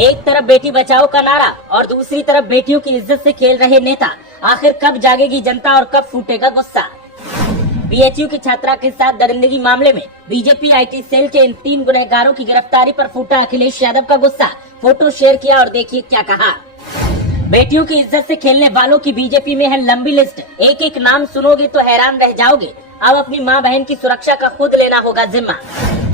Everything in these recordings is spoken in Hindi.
एक तरफ बेटी बचाओ का नारा और दूसरी तरफ बेटियों की इज्जत से खेल रहे नेता। आखिर कब जागेगी जनता और कब फूटेगा गुस्सा। बीएचयू की छात्रा के साथ दरिंदगी मामले में बीजेपी आईटी सेल के इन 3 गुनहगारों की गिरफ्तारी पर फूटा अखिलेश यादव का गुस्सा। फोटो शेयर किया और देखिए क्या कहा। बेटियों की इज्जत से खेलने वालों की बीजेपी में है लंबी लिस्ट। एक एक नाम सुनोगे तो हैरान रह जाओगे। अब अपनी माँ बहन की सुरक्षा का खुद लेना होगा जिम्मा।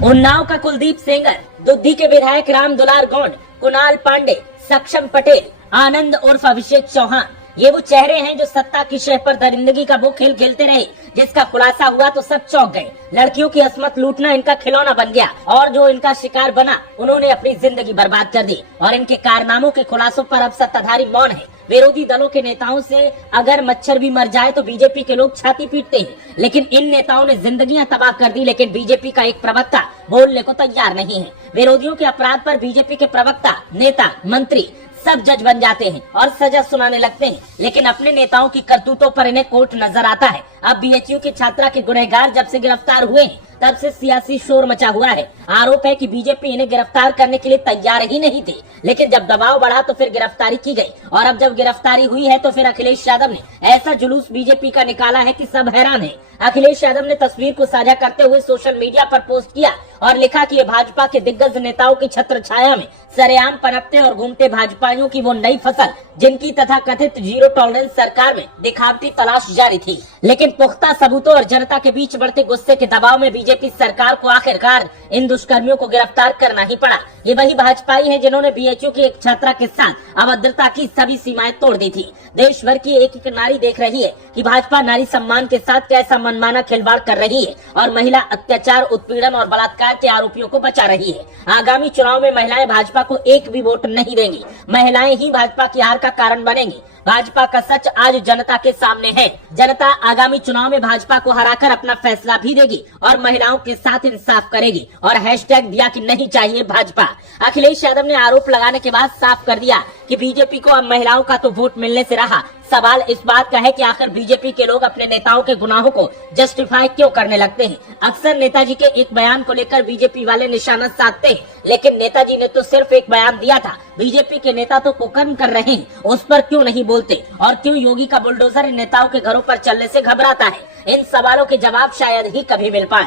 उन्नाव का कुलदीप सेंगर, दुद्धी के विधायक राम दुलार गौंड, कुणाल पांडे, सक्षम पटेल, आनंद उर्फ अभिषेक चौहान, ये वो चेहरे हैं जो सत्ता की शह पर दरिंदगी का वो खेल खेलते रहे जिसका खुलासा हुआ तो सब चौंक गए। लड़कियों की अस्मत लूटना इनका खिलौना बन गया और जो इनका शिकार बना उन्होंने अपनी जिंदगी बर्बाद कर दी। और इनके कारनामों के खुलासों पर अब सत्ताधारी मौन है। विरोधी दलों के नेताओं से अगर मच्छर भी मर जाए तो बीजेपी के लोग छाती पीटते हैं, लेकिन इन नेताओं ने जिंदगियां तबाह कर दी। लेकिन बीजेपी का एक प्रवक्ता बोलने को तैयार नहीं है। विरोधियों के अपराध पर बीजेपी के प्रवक्ता, नेता, मंत्री सब जज बन जाते हैं और सजा सुनाने लगते हैं, लेकिन अपने नेताओं की करतूतों पर इन्हें कोर्ट नजर आता है। अब बीएचयू की छात्रा के गुनहगार जब से गिरफ्तार हुए हैं तब से सियासी शोर मचा हुआ है। आरोप है कि बीजेपी इन्हें गिरफ्तार करने के लिए तैयार ही नहीं थी, लेकिन जब दबाव बढ़ा तो फिर गिरफ्तारी की गई। और अब जब गिरफ्तारी हुई है तो फिर अखिलेश यादव ने ऐसा जुलूस बीजेपी का निकाला है कि सब हैरान है। अखिलेश यादव ने तस्वीर को साझा करते हुए सोशल मीडिया पर पोस्ट किया और लिखा कि ये भाजपा के दिग्गज नेताओं की छत्र छाया में सरेआम पनपते और घूमते भाजपाइयों की वो नई फसल जिनकी तथा कथित जीरो टॉलरेंस सरकार में दिखावटी तलाश जारी थी। लेकिन पुख्ता सबूतों और जनता के बीच बढ़ते गुस्से के दबाव में बीजेपी सरकार को आखिरकार इन दुष्कर्मियों को गिरफ्तार करना ही पड़ा। ये वही भाजपाई हैं जिन्होंने बीएचयू की एक छात्रा के साथ अभद्रता की सभी सीमाएं तोड़ दी थी। देश भर की एक एक नारी देख रही है कि भाजपा नारी सम्मान के साथ कैसा मनमाना खिलवाड़ कर रही है और महिला अत्याचार, उत्पीड़न और बलात्कार के आरोपियों को बचा रही है। आगामी चुनाव में महिलाएं भाजपा को एक भी वोट नहीं देंगी। महिलाएं ही भाजपा की हार का कारण बनेंगी। भाजपा का सच आज जनता के सामने है। जनता आगामी चुनाव में भाजपा को हराकर अपना फैसला भी देगी और महिलाओं के साथ इंसाफ करेगी। और हैशटैग दिया कि नहीं चाहिए भाजपा। अखिलेश यादव ने आरोप लगाने के बाद साफ कर दिया कि बीजेपी को अब महिलाओं का तो वोट मिलने से रहा। सवाल इस बात का है कि आखिर बीजेपी के लोग अपने नेताओं के गुनाहों को जस्टिफाई क्यों करने लगते हैं। अक्सर नेताजी के एक बयान को लेकर बीजेपी वाले निशाना साधते हैं, लेकिन नेताजी ने तो सिर्फ एक बयान दिया था। बीजेपी के नेता तो कुकर्म कर रहे हैं, उस पर क्यों नहीं बोलते? और क्यों योगी का बुलडोजर इन नेताओं के घरों पर चलने से घबराता है? इन सवालों के जवाब शायद ही कभी मिल पाए।